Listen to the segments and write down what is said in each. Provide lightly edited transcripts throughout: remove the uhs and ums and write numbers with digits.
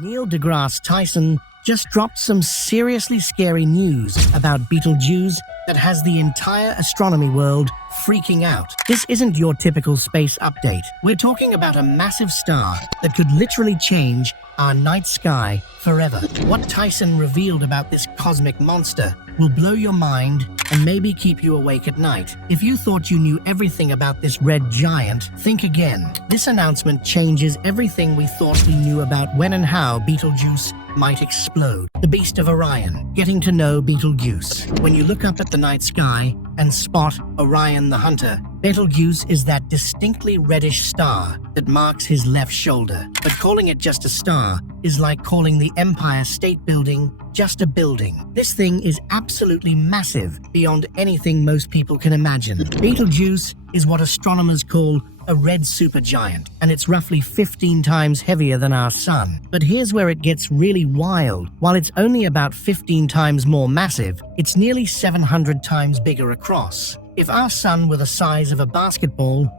Neil deGrasse Tyson just dropped some seriously scary news about Betelgeuse that has the entire astronomy world freaking out. This isn't your typical space update. We're talking about a massive star that could literally change our night sky forever. What Tyson revealed about this cosmic monster will blow your mind and maybe keep you awake at night. If you thought you knew everything about this red giant, think again. This announcement changes everything we thought we knew about when and how Betelgeuse might explode. The Beast of Orion. Getting to know Betelgeuse. When you look up at the night sky and spot Orion the Hunter, Betelgeuse is that distinctly reddish star that marks his left shoulder. But calling it just a star is like calling the Empire State Building just a building. This thing is absolutely massive, beyond anything most people can imagine. Betelgeuse is what astronomers call a red supergiant, and it's roughly 15 times heavier than our sun. But here's where it gets really wild. While it's only about 15 times more massive, it's nearly 700 times bigger across. If our sun were the size of a basketball,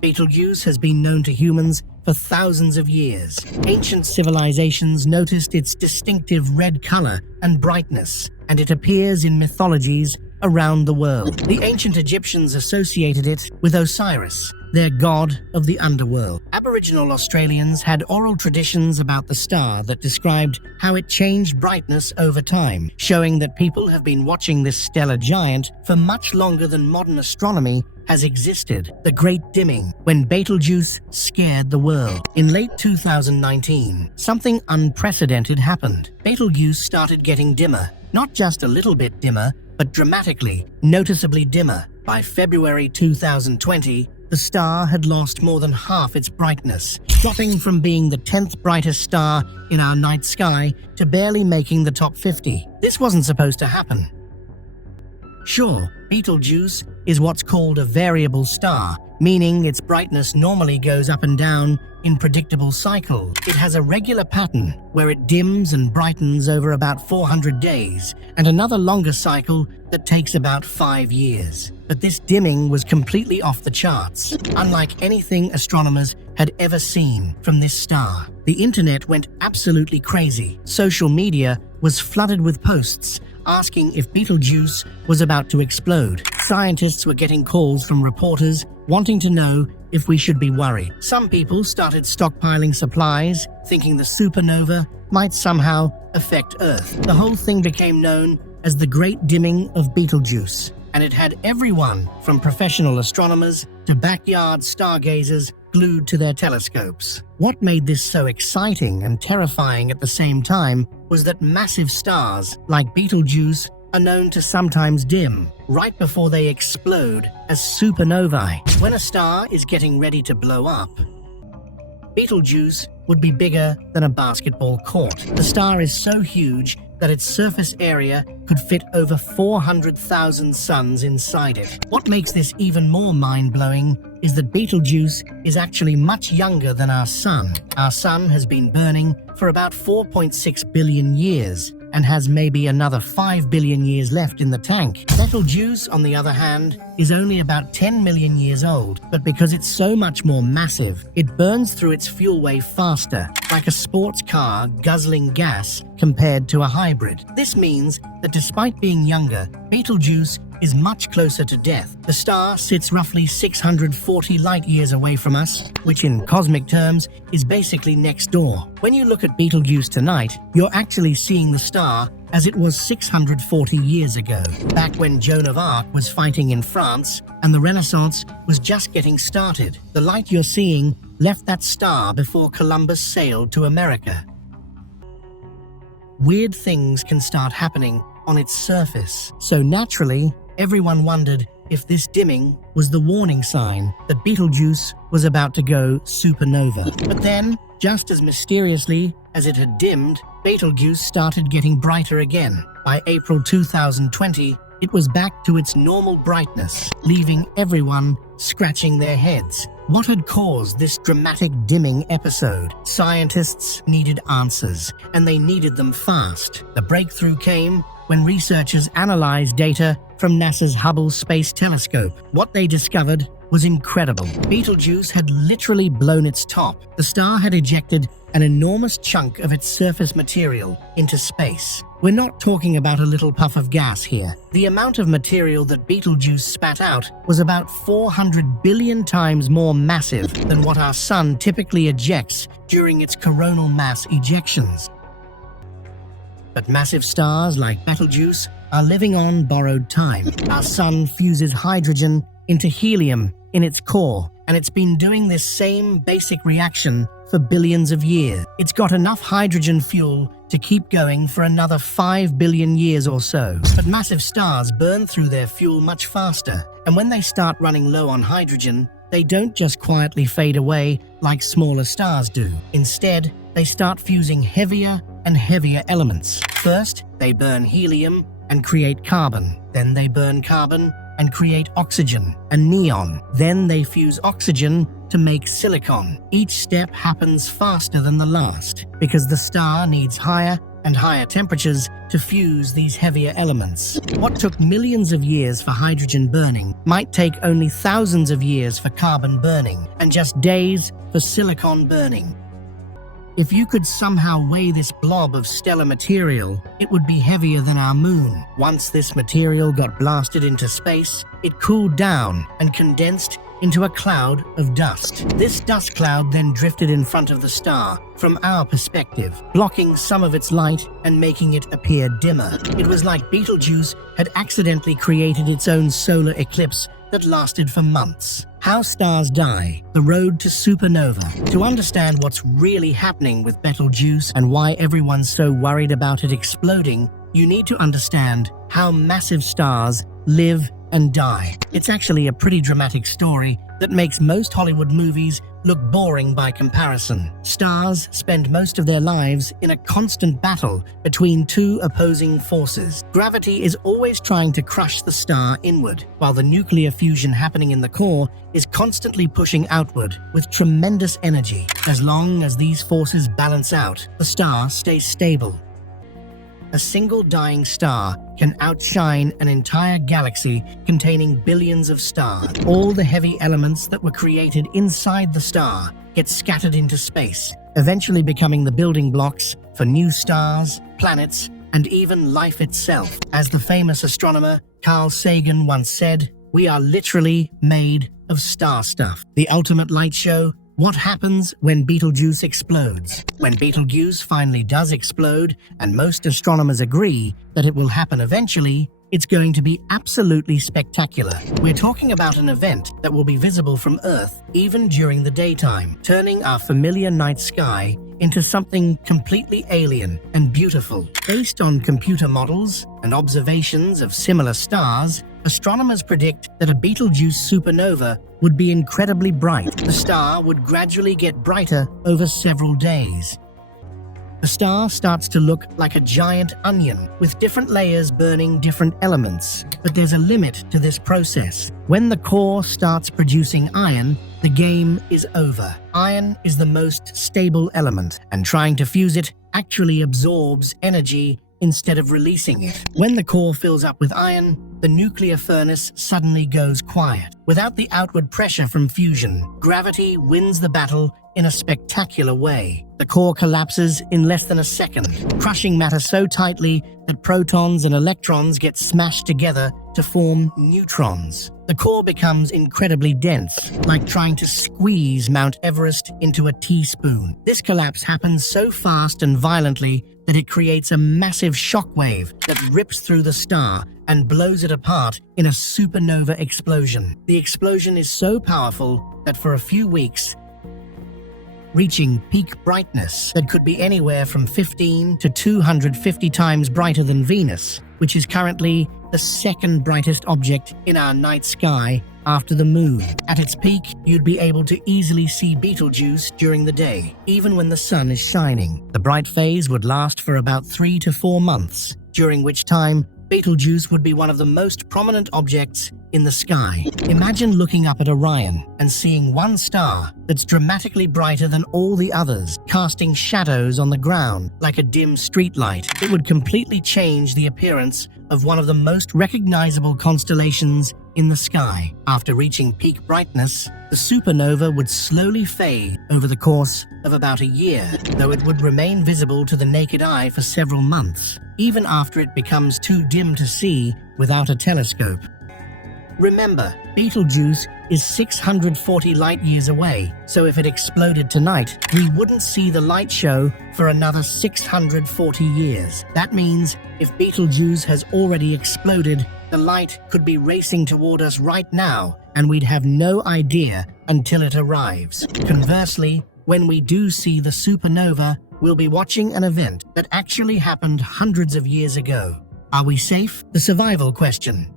Betelgeuse has been known to humans for thousands of years. Ancient civilizations noticed its distinctive red color and brightness, and it appears in mythologies around the world. The ancient Egyptians associated it with Osiris, their god of the underworld. Aboriginal Australians had oral traditions about the star that described how it changed brightness over time, showing that people have been watching this stellar giant for much longer than modern astronomy has existed. The Great Dimming, when Betelgeuse scared the world. In late 2019, something unprecedented happened. Betelgeuse started getting dimmer, not just a little bit dimmer, but dramatically, noticeably dimmer. By February 2020, the star had lost more than half its brightness, dropping from being the 10th brightest star in our night sky to barely making the top 50. This wasn't supposed to happen. Sure, Betelgeuse is what's called a variable star, meaning its brightness normally goes up and down in predictable cycles. It has a regular pattern where it dims and brightens over about 400 days, and another longer cycle that takes about 5 years. But this dimming was completely off the charts, unlike anything astronomers had ever seen from this star. The internet went absolutely crazy. Social media was flooded with posts asking if Betelgeuse was about to explode. Scientists were getting calls from reporters wanting to know if we should be worried. Some people started stockpiling supplies, thinking the supernova might somehow affect Earth. The whole thing became known as the Great Dimming of Betelgeuse, and it had everyone from professional astronomers to backyard stargazers glued to their telescopes. What made this so exciting and terrifying at the same time was that massive stars like Betelgeuse are known to sometimes dim right before they explode as supernovae. When a star is getting ready to blow up, Betelgeuse would be bigger than a basketball court. The star is so huge that its surface area could fit over 400,000 suns inside it. What makes this even more mind-blowing is that Betelgeuse is actually much younger than our sun. Our sun has been burning for about 4.6 billion years and has maybe another 5 billion years left in the tank. Betelgeuse, on the other hand, is only about 10 million years old, but because it's so much more massive, it burns through its fuel way faster, like a sports car guzzling gas compared to a hybrid. This means that despite being younger, Betelgeuse is much closer to death. The star sits roughly 640 light-years away from us, which in cosmic terms is basically next door. When you look at Betelgeuse tonight, you're actually seeing the star as it was 640 years ago, back when Joan of Arc was fighting in France and the Renaissance was just getting started. The light you're seeing left that star before Columbus sailed to America. Weird things can start happening on its surface, so naturally, everyone wondered if this dimming was the warning sign that Betelgeuse was about to go supernova. But then, just as mysteriously as it had dimmed, Betelgeuse started getting brighter again. By April 2020, it was back to its normal brightness, leaving everyone scratching their heads. What had caused this dramatic dimming episode? Scientists needed answers, and they needed them fast. The breakthrough came when researchers analyzed data from NASA's Hubble Space Telescope. What they discovered was incredible. Betelgeuse had literally blown its top. The star had ejected an enormous chunk of its surface material into space. We're not talking about a little puff of gas here. The amount of material that Betelgeuse spat out was about 400 billion times more massive than what our sun typically ejects during its coronal mass ejections. But massive stars like Betelgeuse are living on borrowed time. Our sun fuses hydrogen into helium in its core, and it's been doing this same basic reaction for billions of years. It's got enough hydrogen fuel to keep going for another 5 billion years or so. But massive stars burn through their fuel much faster, and when they start running low on hydrogen, they don't just quietly fade away like smaller stars do. Instead, they start fusing heavier and heavier elements. First, they burn helium and create carbon. Then they burn carbon and create oxygen and neon. Then they fuse oxygen to make silicon. Each step happens faster than the last because the star needs higher and higher temperatures to fuse these heavier elements. What took millions of years for hydrogen burning might take only thousands of years for carbon burning and just days for silicon burning. If you could somehow weigh this blob of stellar material, it would be heavier than our moon. Once this material got blasted into space, it cooled down and condensed into a cloud of dust. This dust cloud then drifted in front of the star from our perspective, blocking some of its light and making it appear dimmer. It was like Betelgeuse had accidentally created its own solar eclipse that lasted for months. How stars die, the road to supernova. To understand what's really happening with Betelgeuse and why everyone's so worried about it exploding, you need to understand how massive stars live and die. It's actually a pretty dramatic story that makes most Hollywood movies look boring by comparison. Stars spend most of their lives in a constant battle between two opposing forces. Gravity is always trying to crush the star inward, while the nuclear fusion happening in the core is constantly pushing outward with tremendous energy. As long as these forces balance out, the star stays stable. A single dying star can outshine an entire galaxy containing billions of stars. All the heavy elements that were created inside the star get scattered into space, eventually becoming the building blocks for new stars, planets, and even life itself. As the famous astronomer Carl Sagan once said, "We are literally made of star stuff." The ultimate light show. What happens when Betelgeuse explodes? When Betelgeuse finally does explode, and most astronomers agree that it will happen eventually, it's going to be absolutely spectacular. We're talking about an event that will be visible from Earth even during the daytime, turning our familiar night sky into something completely alien and beautiful. Based on computer models and observations of similar stars, astronomers predict that a Betelgeuse supernova would be incredibly bright. The star would gradually get brighter over several days. The star starts to look like a giant onion, with different layers burning different elements. But there's a limit to this process. When the core starts producing iron, the game is over. Iron is the most stable element, and trying to fuse it actually absorbs energy instead of releasing it. When the core fills up with iron, the nuclear furnace suddenly goes quiet. Without the outward pressure from fusion, gravity wins the battle in a spectacular way. The core collapses in less than a second, crushing matter so tightly that protons and electrons get smashed together to form neutrons. The core becomes incredibly dense, like trying to squeeze Mount Everest into a teaspoon. This collapse happens so fast and violently that it creates a massive shockwave that rips through the star and blows it apart in a supernova explosion. The explosion is so powerful that for a few weeks, reaching peak brightness that could be anywhere from 15 to 250 times brighter than Venus, which is currently the second brightest object in our night sky after the moon. At its peak, you'd be able to easily see Betelgeuse during the day, even when the sun is shining. The bright phase would last for about 3 to 4 months, during which time Betelgeuse would be one of the most prominent objects in the sky. Imagine looking up at Orion and seeing one star that's dramatically brighter than all the others, casting shadows on the ground like a dim streetlight. It would completely change the appearance of one of the most recognizable constellations in the sky. After reaching peak brightness, the supernova would slowly fade over the course of about a year, though it would remain visible to the naked eye for several months, even after it becomes too dim to see without a telescope. Remember, Betelgeuse is 640 light-years away, so if it exploded tonight, we wouldn't see the light show for another 640 years. That means if Betelgeuse has already exploded, the light could be racing toward us right now, and we'd have no idea until it arrives. Conversely, when we do see the supernova, we'll be watching an event that actually happened hundreds of years ago. Are we safe? The survival question.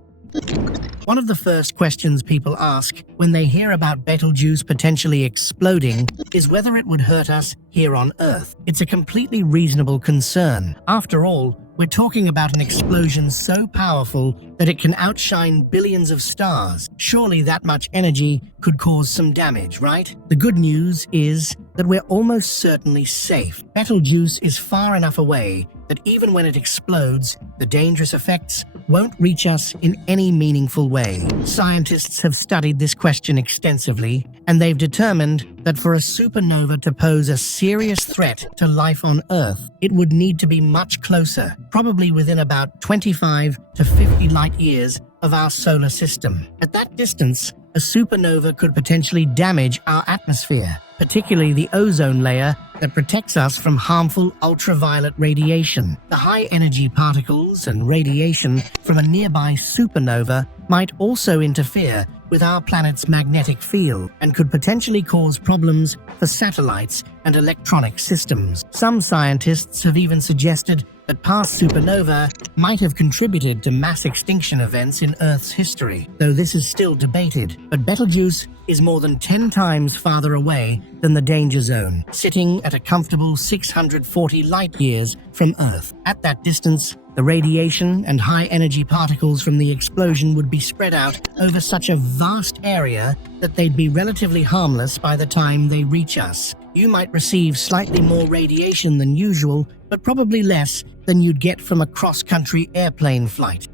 One of the first questions people ask when they hear about Betelgeuse potentially exploding is whether it would hurt us here on Earth. It's a completely reasonable concern. After all, we're talking about an explosion so powerful that it can outshine billions of stars. Surely that much energy could cause some damage, right? The good news is that we're almost certainly safe. Betelgeuse is far enough away that even when it explodes, the dangerous effects won't reach us in any meaningful way. Scientists have studied this question extensively, and they've determined that for a supernova to pose a serious threat to life on Earth, it would need to be much closer, probably within about 25 to 50 light-years of our solar system. At that distance, a supernova could potentially damage our atmosphere, particularly the ozone layer that protects us from harmful ultraviolet radiation. The high-energy particles and radiation from a nearby supernova might also interfere with our planet's magnetic field and could potentially cause problems for satellites and electronic systems. Some scientists have even suggested that past supernova might have contributed to mass extinction events in Earth's history, though this is still debated. But Betelgeuse is more than 10 times farther away than the danger zone, sitting at a comfortable 640 light-years from Earth. At that distance, the radiation and high-energy particles from the explosion would be spread out over such a vast area that they'd be relatively harmless by the time they reach us. You might receive slightly more radiation than usual, but probably less than you'd get from a cross-country airplane flight.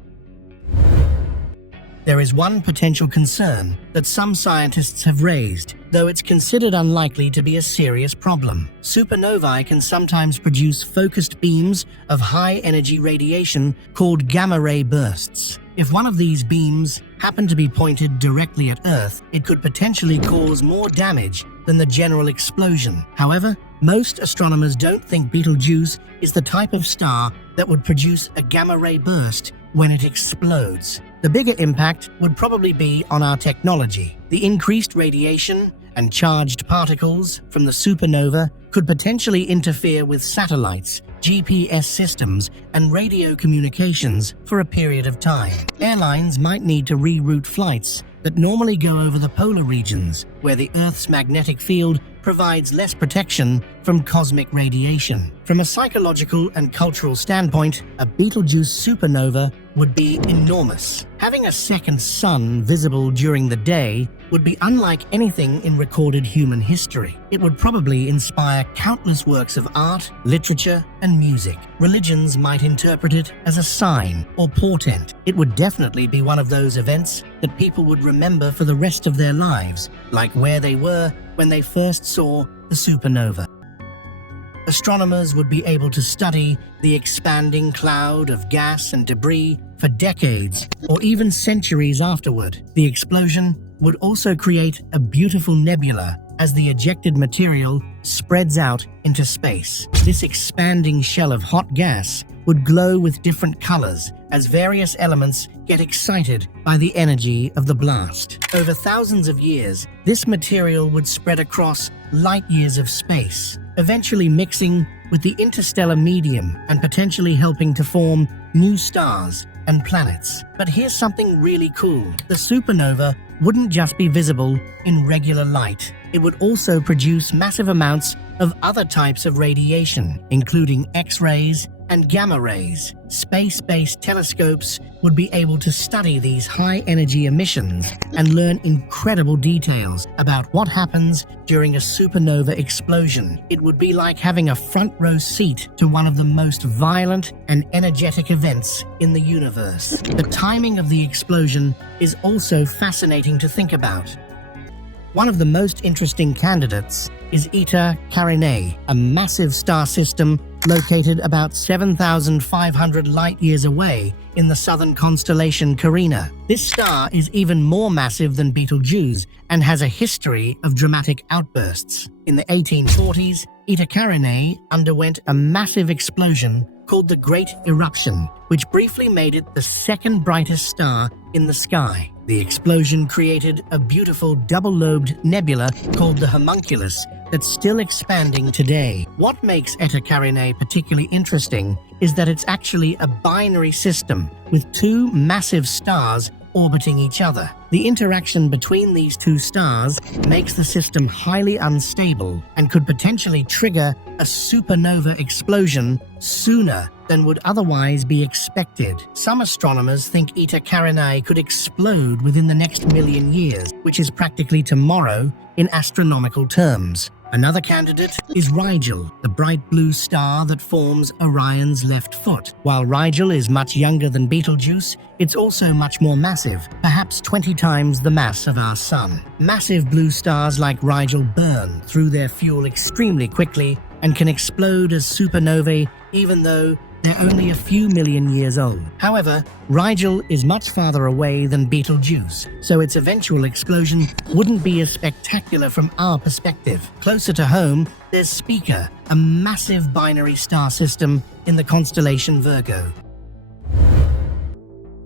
There is one potential concern that some scientists have raised, though it's considered unlikely to be a serious problem. Supernovae can sometimes produce focused beams of high-energy radiation called gamma-ray bursts. If one of these beams happened to be pointed directly at Earth, it could potentially cause more damage than the general explosion. However, most astronomers don't think Betelgeuse is the type of star that would produce a gamma-ray burst when it explodes. The bigger impact would probably be on our technology. The increased radiation and charged particles from the supernova could potentially interfere with satellites, GPS systems, and radio communications for a period of time. Airlines might need to reroute flights that normally go over the polar regions, where the Earth's magnetic field provides less protection from cosmic radiation. From a psychological and cultural standpoint, a Betelgeuse supernova would be enormous. Having a second sun visible during the day would be unlike anything in recorded human history. It would probably inspire countless works of art, literature, and music. Religions might interpret it as a sign or portent. It would definitely be one of those events that people would remember for the rest of their lives, like where they were when they first saw the supernova. Astronomers would be able to study the expanding cloud of gas and debris for decades or even centuries afterward. The explosion would also create a beautiful nebula as the ejected material spreads out into space. This expanding shell of hot gas would glow with different colors as various elements get excited by the energy of the blast. Over thousands of years, this material would spread across light years of space, eventually mixing with the interstellar medium and potentially helping to form new stars and planets. But here's something really cool. The supernova wouldn't just be visible in regular light. It would also produce massive amounts of other types of radiation, including X-rays and gamma rays. Space-based telescopes would be able to study these high-energy emissions and learn incredible details about what happens during a supernova explosion. It would be like having a front-row seat to one of the most violent and energetic events in the universe. The timing of the explosion is also fascinating to think about. One of the most interesting candidates is Eta Carinae, a massive star system located about 7,500 light-years away in the southern constellation Carina. This star is even more massive than Betelgeuse and has a history of dramatic outbursts. In the 1840s, Eta Carinae underwent a massive explosion called the Great Eruption, which briefly made it the second brightest star in the sky. The explosion created a beautiful double-lobed nebula called the homunculus that's still expanding today. What makes Eta Carinae particularly interesting is that it's actually a binary system with two massive stars orbiting each other. The interaction between these two stars makes the system highly unstable and could potentially trigger a supernova explosion sooner than would otherwise be expected. Some astronomers think Eta Carinae could explode within the next million years, which is practically tomorrow in astronomical terms. Another candidate is Rigel, the bright blue star that forms Orion's left foot. While Rigel is much younger than Betelgeuse, it's also much more massive, perhaps 20 times the mass of our Sun. Massive blue stars like Rigel burn through their fuel extremely quickly and can explode as supernovae even though they're only a few million years old. However, Rigel is much farther away than Betelgeuse, so its eventual explosion wouldn't be as spectacular from our perspective. Closer to home, there's Spica, a massive binary star system in the constellation Virgo.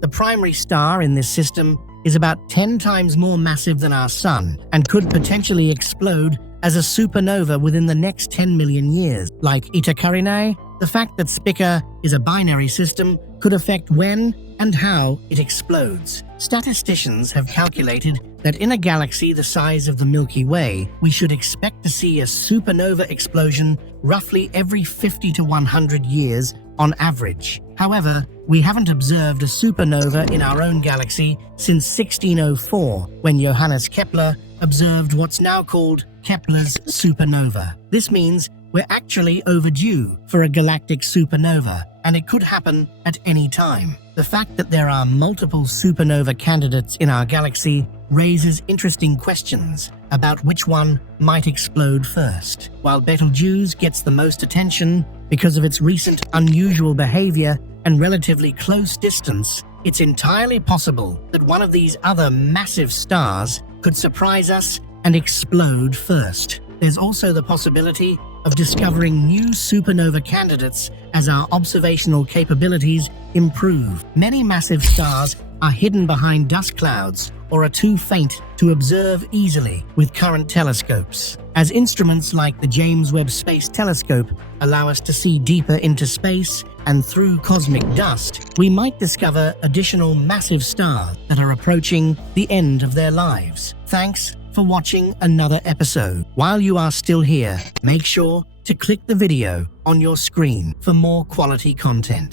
The primary star in this system is about 10 times more massive than our Sun and could potentially explode as a supernova within the next 10 million years. Like Eta Carinae, the fact that Spica is a binary system could affect when and how it explodes. Statisticians have calculated that in a galaxy the size of the Milky Way, we should expect to see a supernova explosion roughly every 50 to 100 years on average. However, we haven't observed a supernova in our own galaxy since 1604, when Johannes Kepler observed what's now called Kepler's supernova. This means we're actually overdue for a galactic supernova, and it could happen at any time. The fact that there are multiple supernova candidates in our galaxy raises interesting questions about which one might explode first. While Betelgeuse gets the most attention because of its recent unusual behavior and relatively close distance, it's entirely possible that one of these other massive stars could surprise us and explode first. There's also the possibility of discovering new supernova candidates as our observational capabilities improve. Many massive stars are hidden behind dust clouds or are too faint to observe easily with current telescopes. As instruments like the James Webb Space Telescope allow us to see deeper into space and through cosmic dust, we might discover additional massive stars that are approaching the end of their lives. Thanks for watching another episode. While you are still here, make sure to click the video on your screen for more quality content.